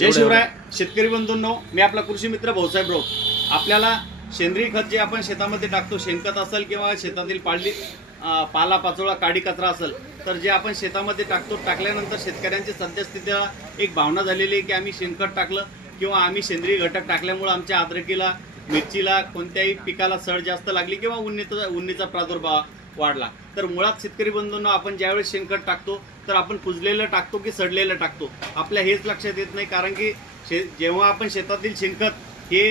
जय शिवराय शेतकरी बंधूंनो, मी आपला कृषी मित्र भाऊसाहेब रोग। आपल्याला सेंद्रिय खत जे आपण शेतामध्ये टाकतो, शेणखत असेल किंवा शेतातील पाला पाचोळा काडी कचरा असेल, तर जे आपण शेतामध्ये टाकतो, टाकल्यानंतर शेतकऱ्यांची सद्यस्थितीला एक भावना झालेली आहे की आम्ही शेणखत टाकलं किंवा आम्ही सेंद्रिय घटक टाकल्यामुळे आमच्या अद्रकीला, मिरचीला, कोणत्याही पिकाला सड जास्त लागली किंवा उन्नीचा प्रादुर्भाव वाढला। तर मुळात शेतकरी बंधूंनो, आपण ज्यावेळेस शेणखत टाकतो तर आपण कुजलेलं टाकतो की सडलेलं टाकतो, आपल्या हेच लक्षात येत नाही। कारण की जेव्हा आपण शेतातील शेणखत हे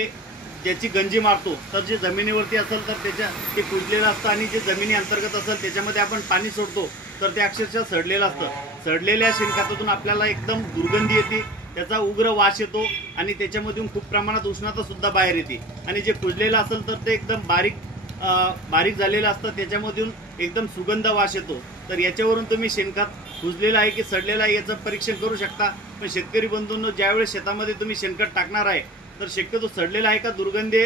ज्याची गंजी मारतो, तर जे जमिनीवरती असेल तर ते कुजलेलं असतं, आणि जे जमिनी अंतर्गत असेल त्याच्यामध्ये आपण पाणी सोडतो तर ते अक्षरशः सडलेलं असतं। सडलेल्या शेणखतातून आपल्याला एकदम दुर्गंधी येते, त्याचा उग्र वास येतो आणि त्याच्यामधून खूप प्रमाणात उष्णता सुद्धा बाहेर येते। आणि जे कुजलेलं असेल तर ते एकदम बारीक झालेलं असतं, त्याच्यामधून एकदम सुगंध वास येतो। तर याच्यावरून तुम्ही शेणखत कुजलेलं आहे की सडलेलं आहे याचं परीक्षण करू शकता। पण शेतकरी बंधूंनो, ज्यावेळेस शेतामध्ये तुम्ही शेणखत टाकणार आहे तर शक्यतो सडलेला आहे का दुर्गंधी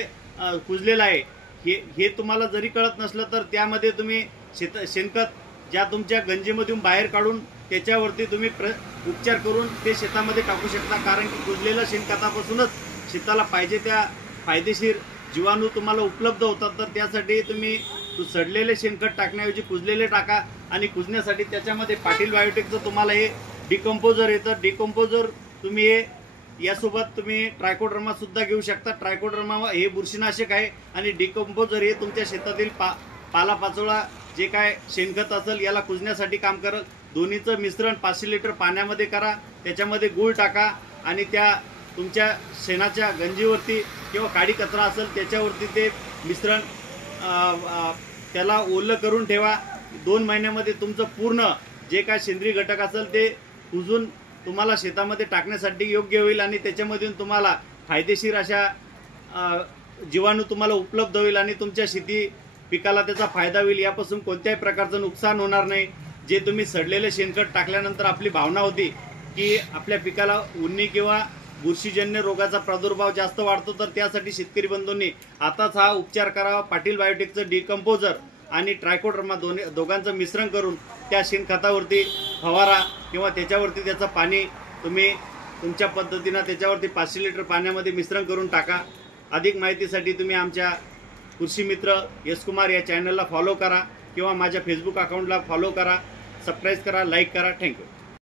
कुजलेला आहे हे तुम्हाला जरी कळत नसलं तर त्यामध्ये तुम्ही शेणखत ज्या तुमच्या गंजीमधून बाहेर काढून त्याच्यावरती तुम्ही उपचार करून ते शेतामध्ये टाकू शकता। कारण की कुजलेल्या शेणखतापासूनच शेताला पाहिजे त्या फायदेशीर जीवाणू तुम्हाला उपलब्ध होतात। तर त्यासाठी तुम्ही सडलेले शेणखत टाकण्याऐवजी कुजलेले टाका, आणि कुजण्यासाठी त्याच्यामध्ये पाटील बायोटेकचं तुम्हाला हे डिकम्पोजर येतं। डिकम्पोजर तुम्ही हे यासोबत तुम्ही ट्रायकोडर्मा सुद्धा घेऊ शकता। ट्रायकोडर्मा हे बुरशीनाशक आहे आणि डिकम्पोजर हे तुमच्या शेतातील पालापाचोळा जे काय शेणखत असेल याला कुजण्यासाठी काम करेल। दोन्हीचं मिश्रण 500 लिटर पाण्यामध्ये करा, त्याच्यामध्ये गूळ टाका आणि त्या तुमच्या शेणाच्या गंजीवरती किंवा काडी कचरा असेल त्याच्यावरती ते मिश्रण त्याला ओलं करून ठेवा। 2 महिन्यामध्ये तुमचं पूर्ण जे काय सेंद्रिय घटक असेल ते कुजून तुम्हाला शेतामध्ये टाकण्यासाठी योग्य होईल, आणि त्याच्यामधून तुम्हाला फायदेशीर अशा जीवाणू तुम्हाला उपलब्ध होईल आणि तुमच्या शेती पिकाला त्याचा फायदा होईल। यापासून कोणत्याही प्रकारचं नुकसान होणार नाही। जे तुम्ही सडलेले शेणखत टाकल्यानंतर आपली भावना होती की आपल्या पिकाला उन्नी किंवा बुरशीजन्य रोगाचा प्रादुर्भाव जास्त वाढतो, तर त्यासाठी शेतकरी बंधूंनी आताच हा उपचार करावा। पाटील बायोटेकचं डिकम्पोजर आणि ट्रायकोडर्मा दोघांचं मिश्रण करून त्या शेणखतावरती फवारा किंवा त्याच्यावरती त्याचं पाणी तुम्ही तुमच्या पद्धतीनं त्याच्यावरती 500 लिटर पाण्यामध्ये मिश्रण करून टाका। अधिक माहितीसाठी तुम्ही आमच्या कृषी मित्र यश कुमार या चॅनलला फॉलो करा किंवा माझ्या फेसबुक अकाउंटला फॉलो करा, सबस्क्राईब करा, लाईक करा। थँक्यू।